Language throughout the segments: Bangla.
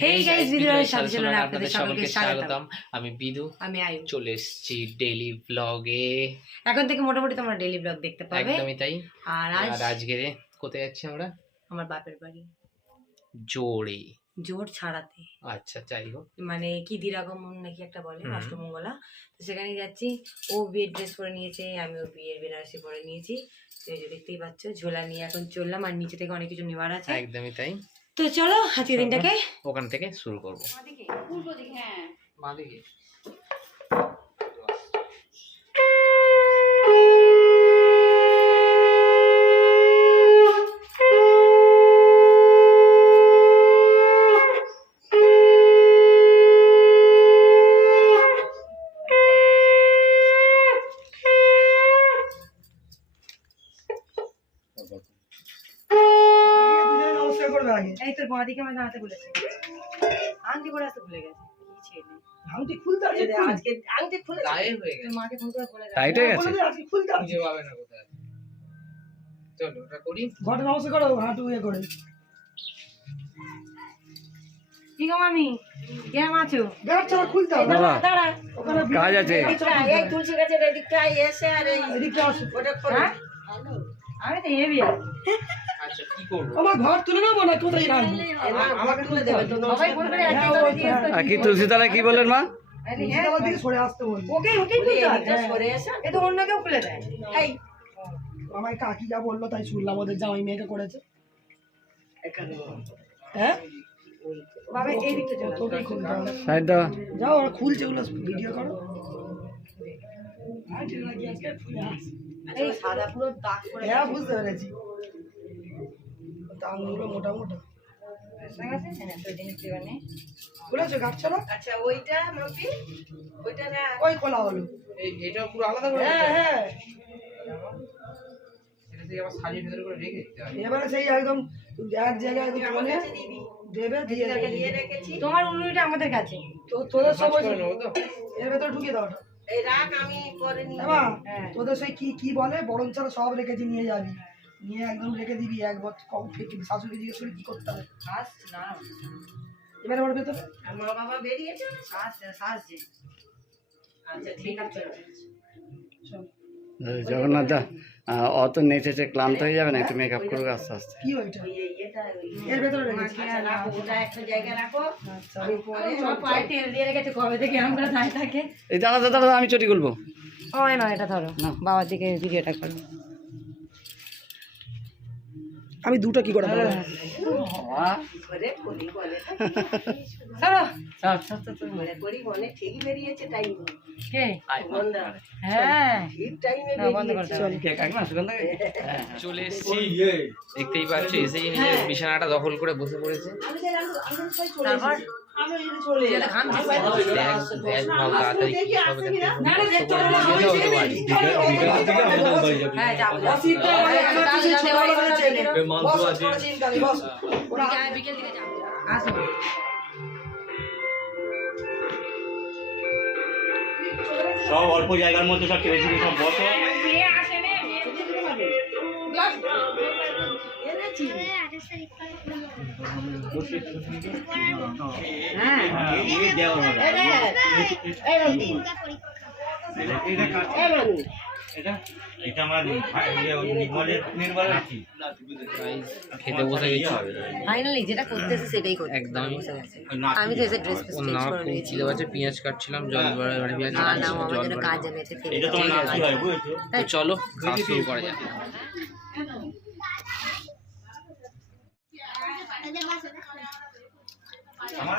Guys, guys, বিদুরের সাথে আপনাদের সকলকে স্বাগতম। আমি বিদু। আমি আয়ু। চলে এসেছি ডেইলি ব্লগে এখন থেকে মোটামুটি তোমরা ডেলি ব্লগ দেখতে পাবে। একদমই তাই। আর আজ আজকে কোথায় যাচ্ছি আমরা? আমার বাপের বাড়ি। জোরে। জোর ছাড়াতে। আচ্ছা যাই হোক। মানে কি দিরাগমন নাকি একটা বলে অষ্টমঙ্গলা। তো সেখানে যাচ্ছি। ও বিয়ের ড্রেস পরে নিয়েছে আমি ও বিয়ের বেনারসি পরে নিয়েছি। তো দেখতেই পাচ্ছ ঝোলা নিয়ে এখন চললাম। আর নিচে থেকে অনেক কিছু নেওয়ার আছে। একদমই তাই। তো চলো আজকে দিনটাকে ওখান থেকে শুরু করব। মা আগে এই তোর বড়দিকে আমার দাঁড়াতে বলেছে। আংটি পরে আসতে ভুলে গেছে। কি ছেলে। আংটি খুলতে আছে আজকে আংটি খুলে গায়ে হয়ে গেছে। মাকে ফোন করে বলে টাইট হয়ে গেছে। আজকে খুলতে আছে খুঁজে না কোথায়। চলো ওটা করি। ঘটে নমস্কার করো হাঁটু ইয়ে করে কি গো মামি? কেমন আছো? গাছ ছাড়া খুলতে হবে। দাঁড়া দাঁড়া। ওখানে কাজ আছে। এই তুলসী গাছের এদিকটা এসে আর এই এদিকটা আসো হ্যাঁ? আমি তো হেবি আচ্ছা কি করব? আমার ঘর তুলে নেব না? কোথায় রাখব? আমাকে তুলে দেবে তো সবাই ফোন করে একই কথা দিয়ে আসতো। আর কি তুলসী তলায় কি বললেন মা? হ্যাঁ, আমার দিকে সরে আসতে বলি ওকেই ওকেই সরে এসে। এ তো অন্য কেউ খুলে দেয়। এই আমার কাকি যা বলল তাই শুনলাম ওদের জামাই মেয়েকে করেছে। হ্যাঁ? যাও ওরা খুলছে ওগুলো ভিডিও করো। আজকে? এই সাদা পুরো দাগ করে হ্যাঁ বুঝতে পেরেছি। আঙুলগুলো মোটা মোটা। খুলেছো গাছ আচ্ছা ওইটা মাপি ওইটা না ওই খোলা হলো। এটা পুরো আলাদা করে হ্যাঁ হ্যাঁ। এবারে সেই একদম এক জায়গায় একদম কোণে দেবে দিয়ে দেবে। রেখেছি। তোমার উনুনটা আমাদের কাছে। তো তোদের সব এর ভেতরে ঢুকিয়ে দাও হ্যাঁ। তোদের সেই কি কি বলে? ছাড়া সব রেখেছি নিয়ে যাবি। নিয়ে একদম রেখে দিবি এক বছর কম শাশুড়ি জিজ্ঞেস করে কি করতে হবে? এবারে ওর ভেতরে। মা বাবা বেরিয়েছে? আচ্ছা ঠিক আছে। জগন্নাথ দা অত নেচেছে ক্লান্ত হয়ে যাবে না একটু মেকআপ করবে আস্তে আস্তে। কি ওইটা? এর ভেতরে ওটা একটা জায়গায় রাখো। আচ্ছা তেল দিয়ে রেখেছে কবে থেকে আমরা যাই থাকে এই দাঁড়া, আমি চটি খুলবো। ও না এটা ধরো। না। বাবার দিকে ভিডিওটা করো। আমি দুটো কি করে চলো। করে করি বলে ঠিকই বেরিয়েছে টাইম কে? হ্যাঁ। হ্যাঁ, এসেছি। দেখতেই পাচ্ছ এসেই নিজের বিছানাটা দখল করে বসে পড়েছে। তাড়াতাড়ি হ্যাঁ বিকেল দিকে যাব সব অল্প জায়গার মধ্যে সব ছেড়ে ছেড়ে সব বসো হ্যাঁ দেওয়া হবে। এটা? এটা আমার ভাই- ইয়ে, ওই নির্মলের নির্মলের নাতি। খেতে বসে গেছি। ফাইনালি যেটা করতেছে সেটাই করতে আমি তো এসে ড্রেস চেঞ্জ করে নিয়েছি। পেঁয়াজ কাটছিলাম জল ভরে ভরে পেঁয়াজ না না আমার জন্য কাজ এটা নাতি হয় বুঝেছ? তো চলো কাজ শুরু করা যাক। আমার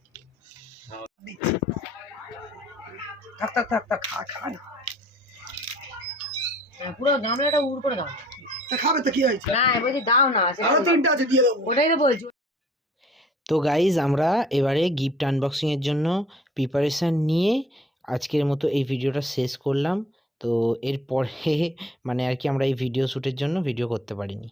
থাক থাক থাক থাক খা খা। পুরো গামলাটা উড় করে দাও। তা খাবে তো কি হয়েছে? না বলছি দাও না আরও তিনটা আছে দিয়ে দেবো। ওটাই তো বলছি। তো গাইজ আমরা এবারে গিফট আনবক্সিংয়ের জন্য প্রিপারেশান নিয়ে আজকের মতো এই ভিডিওটা শেষ করলাম। তো এরপরে মানে আর কি আমরা এই ভিডিও শ্যুটের জন্য ভিডিও করতে পারিনি।